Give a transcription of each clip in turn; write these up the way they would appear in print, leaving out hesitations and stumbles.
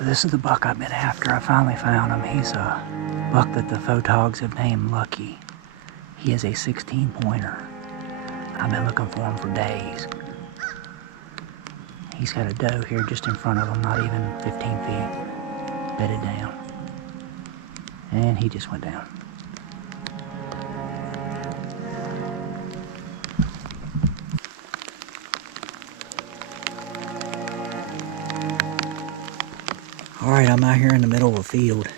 So this is the buck I've been after. I finally found him. He's a buck that the photogs have named Lucky. He is a 16 pointer. I've been looking for him for days. He's got a doe here just in front of him, not even 15 feet, bedded down. And he just went down. Alright, I'm out here in the middle of a field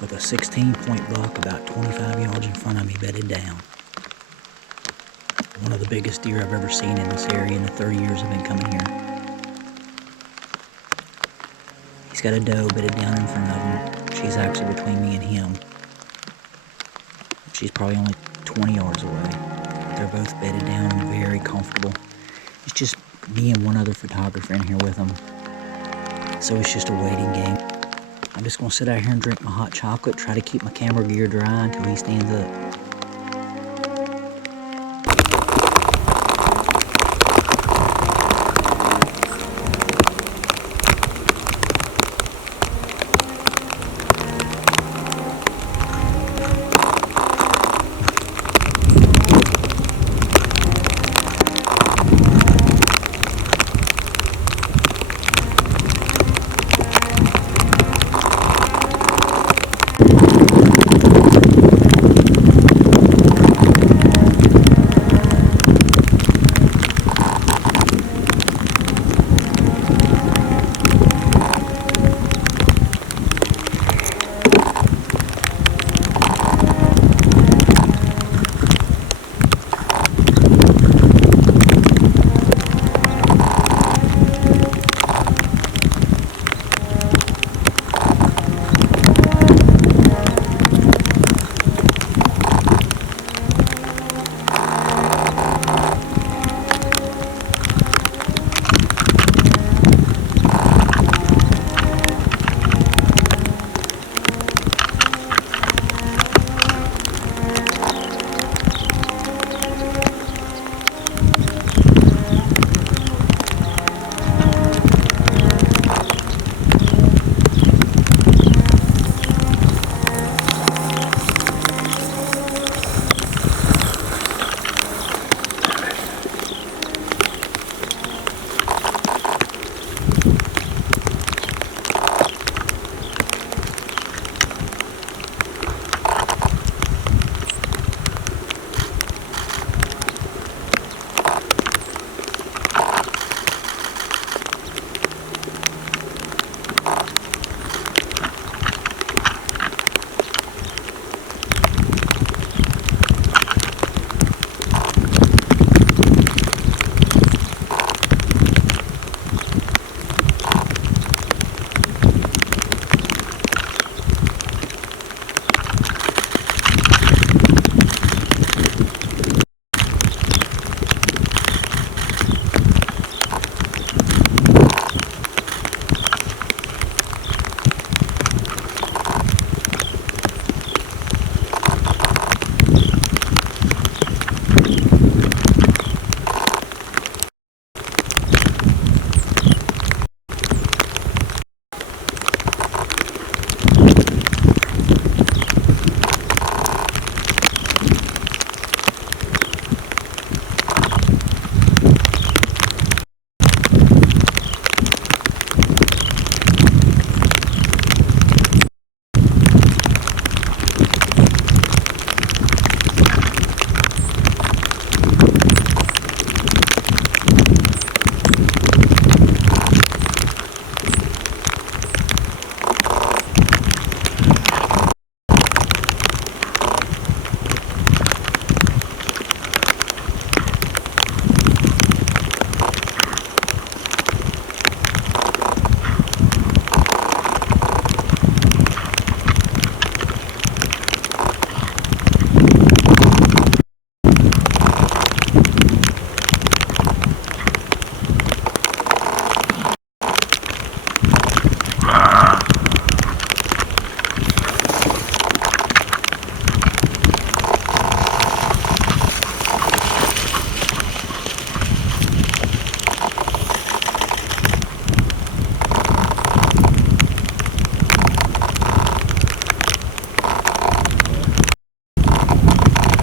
with a 16 point buck about 25 yards in front of me, bedded down. One of the biggest deer I've ever seen in this area in the 30 years I've been coming here. He's got a doe bedded down in front of him. She's actually between me and him. She's probably only 20 yards away. They're both bedded down and very comfortable. It's just me and one other photographer in here with them. So it's just a waiting game. I'm just gonna sit out here and drink my hot chocolate, try to keep my camera gear dry until he stands up.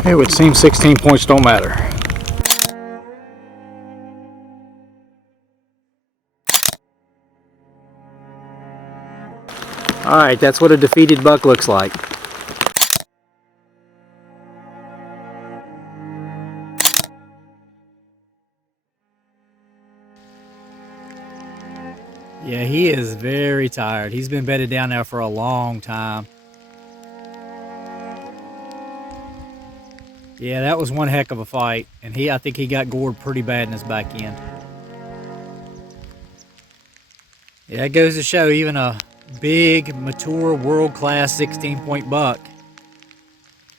It would seem 16 points don't matter. Alright, that's what a defeated buck looks like. Yeah, he is very tired. He's been bedded down there for a long time. Yeah, that was one heck of a fight. And I think he got gored pretty bad in his back end. Yeah, it goes to show even a big, mature, world-class 16-point buck,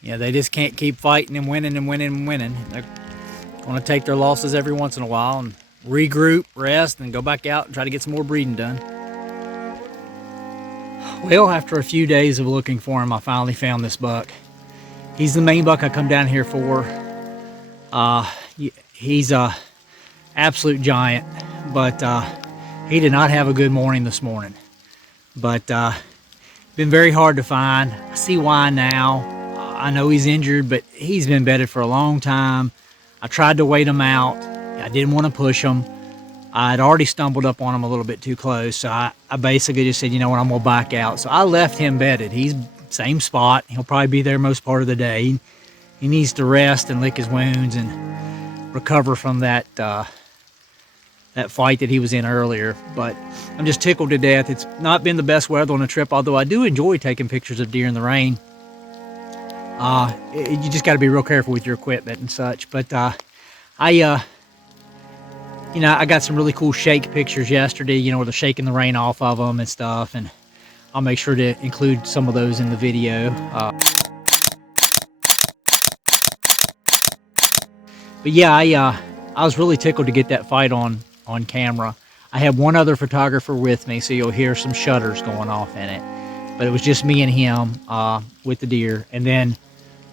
yeah, they just can't keep fighting and winning and winning and winning. They're going to take their losses every once in a while and regroup, rest, and go back out and try to get some more breeding done. Well, after a few days of looking for him, I finally found this buck. He's the main buck I come down here for. He's a absolute giant, but he did not have a good morning this morning. But been very hard to find. I see why now. I know he's injured, but he's been bedded for a long time. I tried to wait him out. I didn't want to push him. I had already stumbled up on him a little bit too close, so I basically just said, you know what, I'm going to back out. So I left him bedded. He's same spot. He'll probably be there most part of the day. He needs to rest and lick his wounds and recover from that that fight that he was in earlier. But I'm just tickled to death. It's not been the best weather on the trip, although I do enjoy taking pictures of deer in the rain. You just got to be real careful with your equipment and such. But you know, I got some really cool shake pictures yesterday, you know, where they're shaking the rain off of them and stuff, and I'll make sure to include some of those in the video. But yeah, I was really tickled to get that fight on camera. I had one other photographer with me, so you'll hear some shutters going off in it. But it was just me and him with the deer. And then, you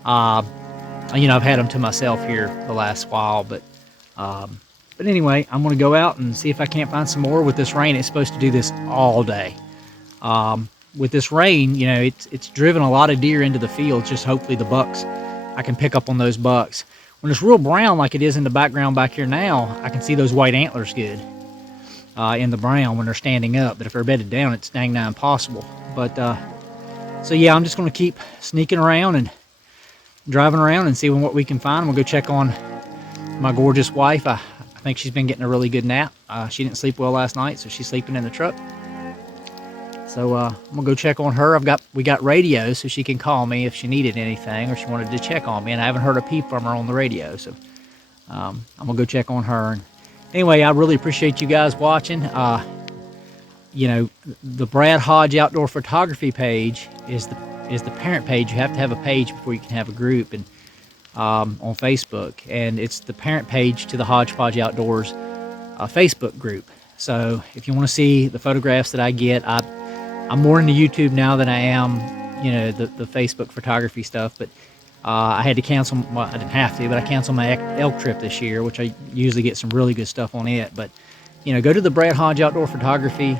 know, I've had them to myself here the last while. But anyway, I'm going to go out and see if I can't find some more with this rain. It's supposed to do this all day. With this rain, you know, it's driven a lot of deer into the field. Just hopefully the bucks, I can pick up on those bucks. When it's real brown like it is in the background back here now, I can see those white antlers good in the brown when they're standing up. But if they're bedded down, it's dang nigh impossible. But so yeah, I'm just going to keep sneaking around and driving around and seeing what we can find. We'll go check on my gorgeous wife. I think she's been getting a really good nap. She didn't sleep well last night, so she's sleeping in the truck. So I'm gonna go check on her. We got radio, so she can call me if she needed anything or she wanted to check on me. And I haven't heard a peep from her on the radio, so I'm gonna go check on her. And anyway, I really appreciate you guys watching. You know, the Brad Hodge Outdoor Photography page is the parent page. You have to have a page before you can have a group, and on Facebook, and it's the parent page to the Hodgepodge Outdoors Facebook group. So if you want to see the photographs that I get, I'm more into YouTube now than I am, you know, the Facebook photography stuff. But I had to cancel. Well, I didn't have to, but I canceled my elk trip this year, which I usually get some really good stuff on it. But you know, go to the Brad Hodge Outdoor Photography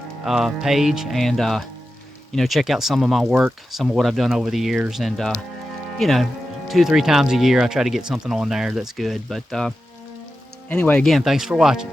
page and you know, check out some of my work, some of what I've done over the years, and you know, 2-3 times a year I try to get something on there that's good. But anyway, again, thanks for watching.